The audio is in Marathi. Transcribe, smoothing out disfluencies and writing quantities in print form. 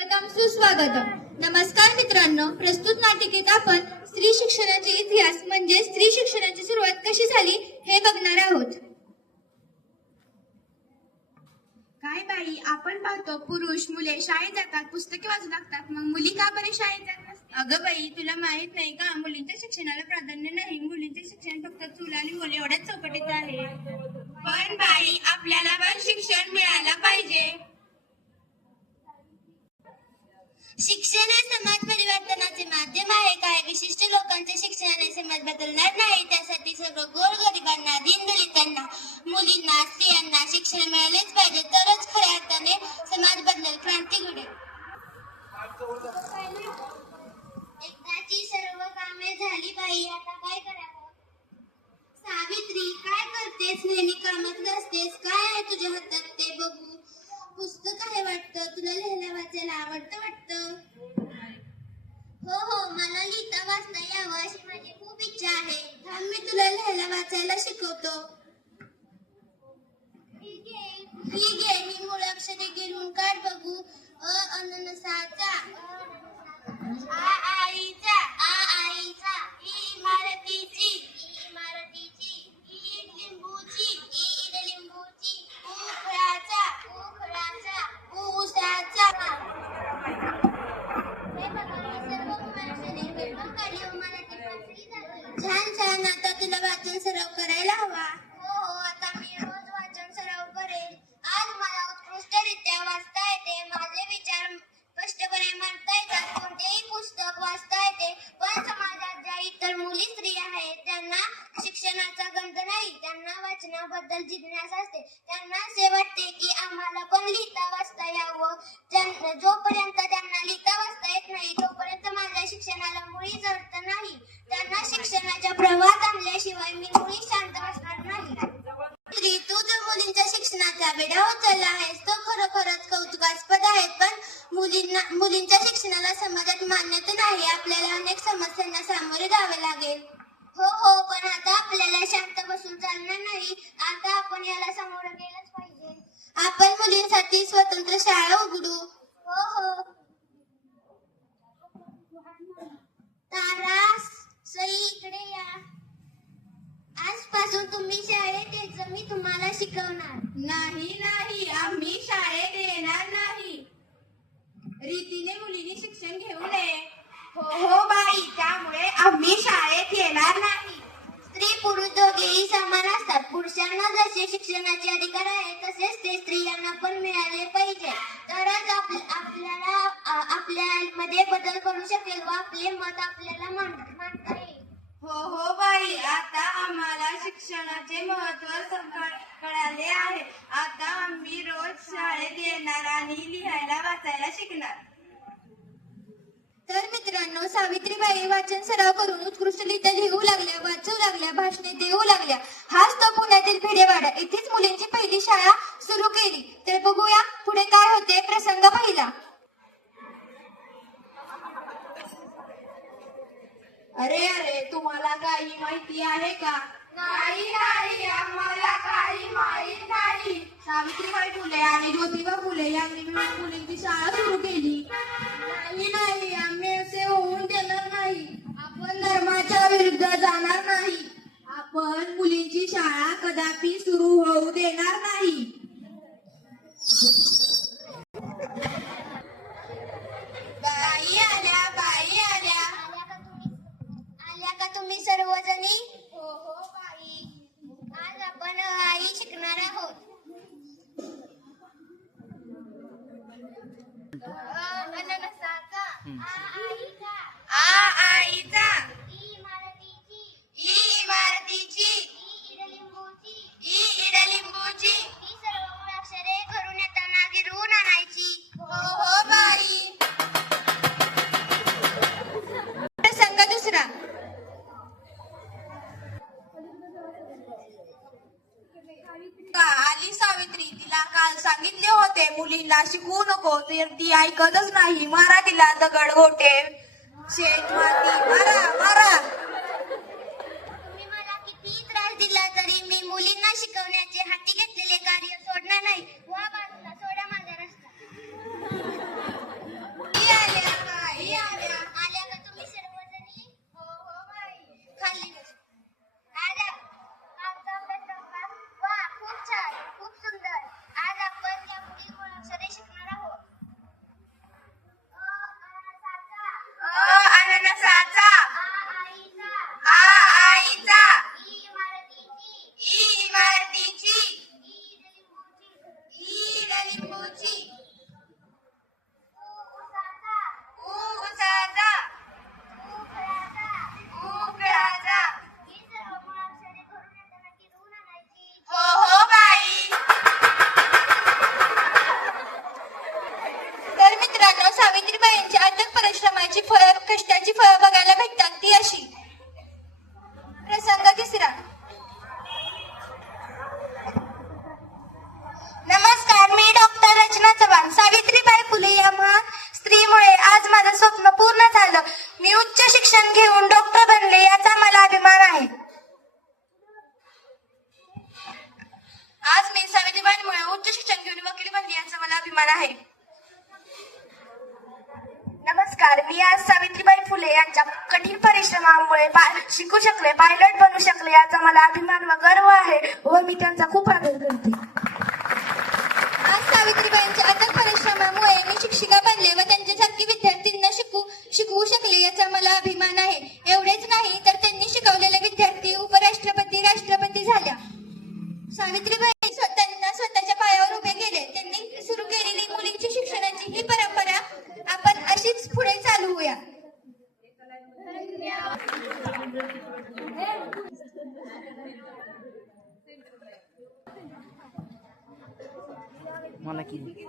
सुस्वागतम. नमस्कार मित्रांनो, प्रस्तुत नाटिकेत आपण स्त्री शिक्षणाचे इतिहास म्हणजे स्त्री शिक्षणाची सुरुवात कशी झाली हे बघणार आहोत. काय बाई, आपण पाहतो पुरुष मुले शाळेत जातात, पुस्तके वाचू लागतात, मग मुली का बरे शाळेत जात नसतात? अगं बाई, तुला माहित नाही का, मुलींच्या शिक्षणाला प्राधान्य नाही. मुलींचे शिक्षण फक्त चूल आणि मुले एवढ्याच चौकटीत आहे. पण बाई, आपल्याला पण शिक्षण मिळायला पाहिजे. शिक्षण हे समाज परिवर्तनाचे माध्यम आहे. काही विशिष्ट लोकांच्या शिक्षणाने समाज बदलणार नाही. त्यासाठी सर्व गोरगरिबांना, दीनदलितांना, मुलींना, स्त्रियांना शिक्षण मिळालेच पाहिजे, तरच खऱ्या अर्थाने समाज बदलेल, क्रांती घडेल. एकदाची सर्व कामे झाली बाई, आता काय करावं? सावित्री, काय करतेस? नेहमी कामात असतेस. काय आहे तुझ्या हातात ते बघू. पुस्तक आहे वाटतं. तुला लिहायला वाचायला आवडतं वाटतं. हो, मला लिहिता वाचता यावं अशी माझी खूप इच्छा आहे. थांब, मी तुला लिहायला वाचायला शिकवतो. ही घे, ही मूळ अक्षरे गिरून काढ बघू. अननसाचा, आ आईचा, ई इमारतीची, ई लिंबूची, ई लिंबूची, उखळाचा, ऊसाचा. छान, आता तुला वाचन सराव करायला हवा. हो, आता मी रोज वाचन सराव करेल. आज मला उत्कृष्टरित्या वाचता येते. माझे विचार स्पष्टपणे मांडता येतात. कोणतेही पुस्तक वाचता येते. पण समाजात ज्या इतर मुली स्त्रिया आहेत त्यांना शिक्षणाचा गंध नाही. त्यांना वाचनाबद्दल जिज्ञासा असते. त्यांना असे वाटते की आम्हाला पण लिहिता वाचता यावं. जोपर्यंत त्यांना लिहिता वाचता येत नाही तोपर्यंत माझ्या शिक्षणाला मुळीच अर्थ नाही. त्यांना शिक्षणाच्या प्रवाहात आणल्याशिवाय मी मुळी शांत बसणार नाही. तू जो मुलींच्या शिक्षणाचा वेढा उचलला आहेस तो खरोखरच कौतुकास्पद आहे. पण मुलींच्या शिक्षणाला समाजात मान्यता नाही. आपल्याला अनेक समस्यांना सामोरे जावे लागेल. हो, पण आता आपल्याला शांत बसून चालणार नाही. आता आपण याला सामोरं गेलंच पाहिजे. आपण मुलींसाठी स्वतंत्र शाळा उघडू. हो. तारा, सई, इकडे या. आजपासून तुम्ही शाळेत यायचं. मी तुम्हाला शिकवणार. नाही, आम्ही शाळेत येणार नाही. रीतीने मुलींनी शिक्षण घेऊ नये. हो बाई, त्यामुळे आम्ही शाळेत येणार नाही. स्त्री पुरुष दोघेही समान असतात. पुरुषांना जसे शिक्षणाचे अधिकार आहे तसेच ते स्त्रियांना पण मिळाले पाहिजे. तरच आपल्यामध्ये बदल करू शकेल व आपले मत आपल्याला मांडता येईल. हो बाई, आता आम्हाला शिक्षणाचे महत्त्व कळाले आहे. आता आम्ही रोज शाळेत येणार आणि लिहायला वाचायला शिकणार. तर मित्रांनो, सावित्रीबाई वाचन सराव करून उत्कृष्टरित्या लिहू लागल्या, वाचू लागल्या, भाषणे देऊ लागल्या. हाच तो पुण्यातील भिडेवाडा. इथेच मुलींची पहिली शाळा सुरू केली. तर बघूया पुढे काय होते. प्रसंग पहिला. अरे, तुम्हाला काही माहिती आहे का? नाही, आम्हाला काही माहित नाही. सावित्रीबाई फुले आणि ज्योतिबा फुले यांनी मिळून मुलींची शाळा सुरू केली. नाही, आम्ही असे होऊन देणार नाही. आपण धर्माच्या विरुद्ध जाणार नाही. आपण मुलींची शाळा कदापि सुरू होऊ देणार नाही. बाई आल्या. आल्या का तुम्ही सर्वजणी? हो बाई. आज आपण आई शिकणार आहोत. अननसाचा, आ आईचा, ई इमारतीची, ई इडलिंबूची, ही सर्व मूळ अक्षरे घरून येताना गिरवून आणायची. हो बाई. प्रसंग दुसरा. आली सावित्री. तिला काल सांगितले होते मुलींना शिकवू नको, तर ती ऐकतच नाही. मारा तिला दगड, गोटे, शेत, माती, मारा. तुम्ही मला किती त्रास दिला तरी मी मुलींना शिकवण्याचे हाती घेतलेले कार्य सोडणार नाही. वा बाजूला, सोडा माझा रस्ता. सावित्रीबाईंच्या अथक परिश्रमाची फळ कष्टाची फळं बघायला भेटतात ती अशी. प्रसंग तिसरा. नमस्कार, मी डॉक्टर रचना चव्हाण. सावित्रीबाई फुले या महान स्त्रीमुळे आज माझं स्वप्न पूर्ण झालं. मी उच्च शिक्षण घेऊन डॉक्टर बनले याचा मला अभिमान आहे. आज मी सावित्रीबाईंमुळे उच्च शिक्षण घेऊन वकील बनले याचा मला अभिमान आहे. नमस्कार, मी आज सावित्रीबाई फुले यांच्या कठीण परिश्रमामुळे शिकू शकले, पायलट बनू शकले याचा मला अभिमान व गर्व आहे व मी त्यांचा खूप आदर करते. आज सावित्रीबाईंच्या अथक परिश्रमामुळे मी शिक्षिका बनले व त्यांच्यासारखी विद्यार्थ्यांना शिकवू शकले याचा मला अभिमान आहे. एवढेच नाही तर त्यांनी शिकवलेले विद्यार्थी उपराष्ट्रपती, राष्ट्रपती झाल्या. सावित्रीबाई त्यांना स्वतःच्या पायावर उभे केले. त्यांनी सुरू केलेली मुलींची शिक्षणाची ही परंपरा आपण अशीच पुढे चालवूया. मला किती